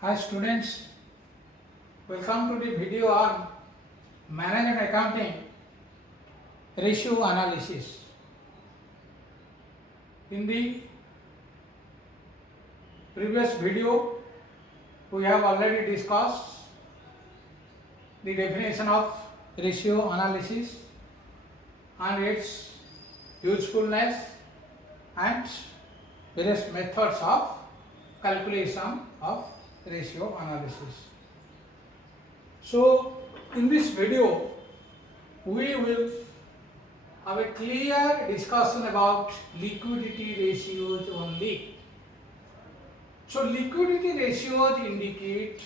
Hi students, welcome to the video on Management Accounting Ratio Analysis. In the previous video, we have already discussed the definition of ratio analysis and its usefulness and various methods of calculation of ratio analysis. So in this video we will have a clear discussion about liquidity ratios only. So liquidity ratios indicate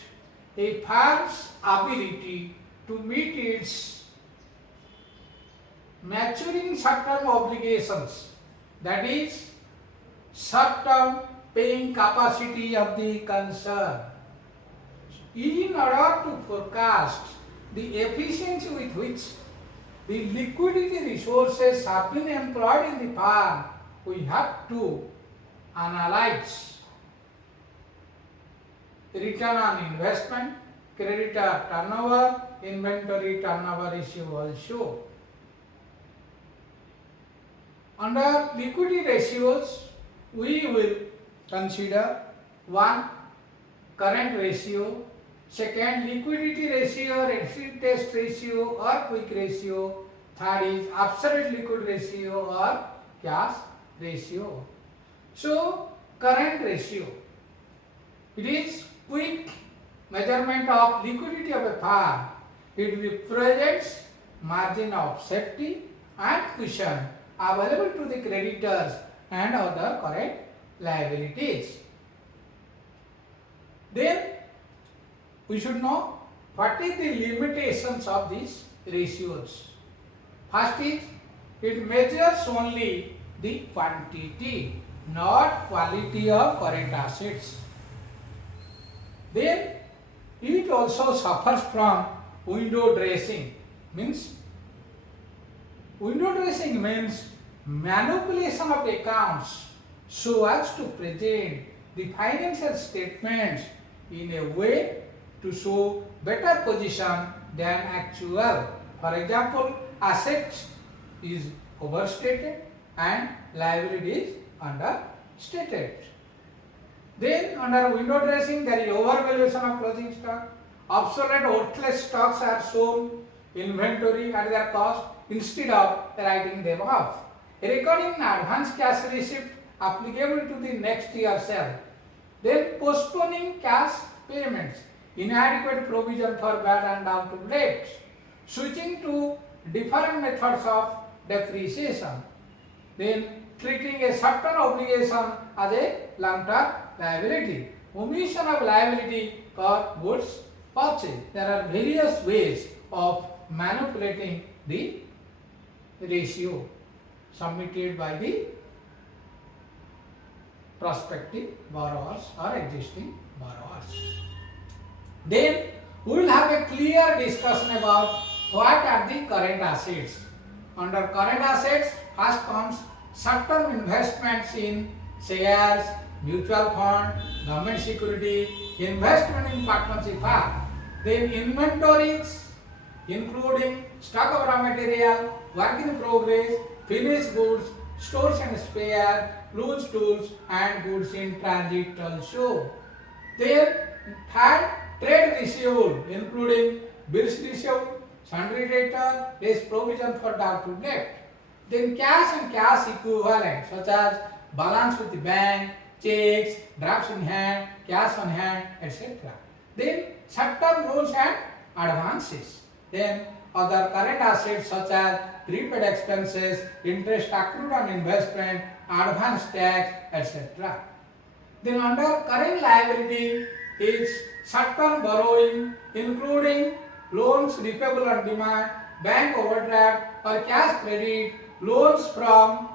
a firm's ability to meet its maturing short-term obligations, that is short-term paying capacity of the concern. In order to forecast the efficiency with which the liquidity resources have been employed in the firm, we have to analyze return on investment, creditor turnover, inventory turnover ratio also. Under liquidity ratios, we will consider one, current ratio, second, liquidity ratio, exit test ratio or quick ratio, third is absolute liquid ratio or cash ratio. So current ratio, it is quick measurement of liquidity of a firm. It represents margin of safety and cushion available to the creditors and other current liabilities. Then we should know what is the limitations of these ratios. First is, it measures only the quantity, not quality of current assets. Then it also suffers from window dressing. Means manipulation of accounts so as to present the financial statements in a way to show better position than actual. For example, asset is overstated and liability is understated. Then under window dressing, there is overvaluation of closing stock. Obsolete worthless stocks are shown inventory at their cost instead of writing them off. Recording advance cash receipt applicable to the next year's sale. Then postponing cash payments, inadequate provision for bad and doubtful debts, switching to different methods of depreciation, then treating a short-term obligation as a long-term liability, omission of liability for goods purchased. There are various ways of manipulating the ratio submitted by the prospective borrowers or existing borrowers. Then we will have a clear discussion about what are the current assets. Under current assets, first comes short-term investments in shares, mutual fund, government security, investment in partnership firm. Then inventories, including stock of raw material, work in progress, finished goods, stores and spares, loose tools and goods in transit also. Then third, trade receivable, including bills receivable, sundry debtor, less provision for doubtful debt. Then cash and cash equivalent such as balance with the bank, checks, drafts in hand, cash on hand, etc. Then short-term loans and advances. Then other current assets such as prepaid expenses, interest accrued on investment, advance tax, etc. Then under current liability is short-term borrowing, including loans repayable on demand, bank overdraft or cash credit, loans from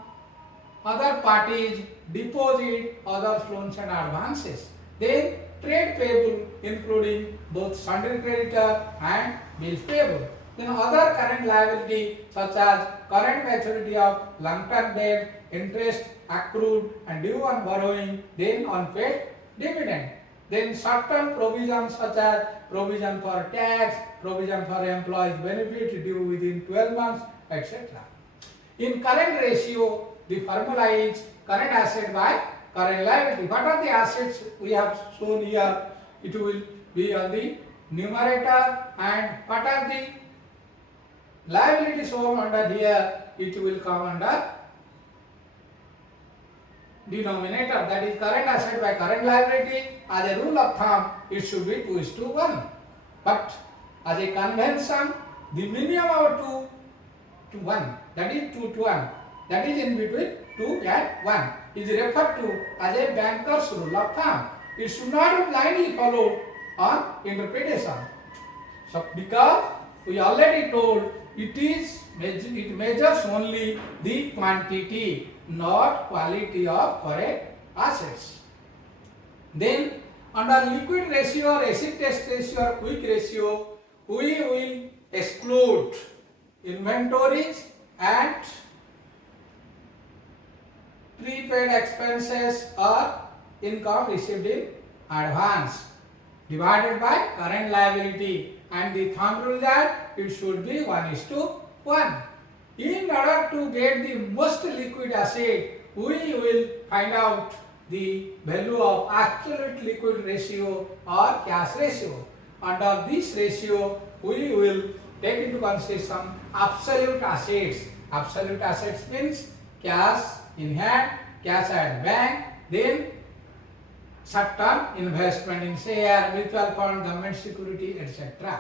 other parties, deposit, other loans and advances. Then trade payable, including both sundry creditor and bills payable. Then other current liability such as current maturity of long-term debt, interest accrued and due on borrowing, then unpaid dividend. Then certain provisions such as provision for tax, provision for employees benefit due within 12 months, etc. In current ratio, the formula is current asset by current liability. What are the assets we have shown here? It will be on the numerator, and what are the liabilities shown under here? It will come under denominator, that is current asset by current liability. As a rule of thumb, it should be 2:1. But as a convention, the minimum of 2 to 1, that is 2 to 1, that is in between 2 and 1, is referred to as a banker's rule of thumb. It should not be blindly followed on interpretation. So, because we already told it measures only the quantity, not quality of foreign assets. Then under liquid ratio or acid test ratio or quick ratio, we will exclude inventories and prepaid expenses or income received in advance divided by current liability, and the thumb rule that it should be 1:1. In order to get the most liquid asset, we will find out the value of absolute liquid ratio or cash ratio. Under this ratio, we will take into consideration absolute assets. Absolute assets means cash in hand, cash at bank, then short-term investment in share, mutual fund, government security, etc.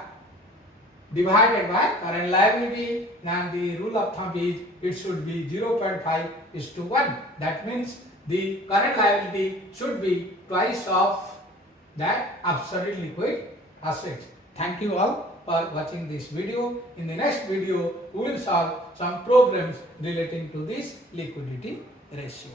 divided by current liability, and the rule of thumb is it should be 0.5:1. That means the current liability should be twice of that absolute liquid assets. Thank you all for watching this video. In the next video, we will solve some problems relating to this liquidity ratio.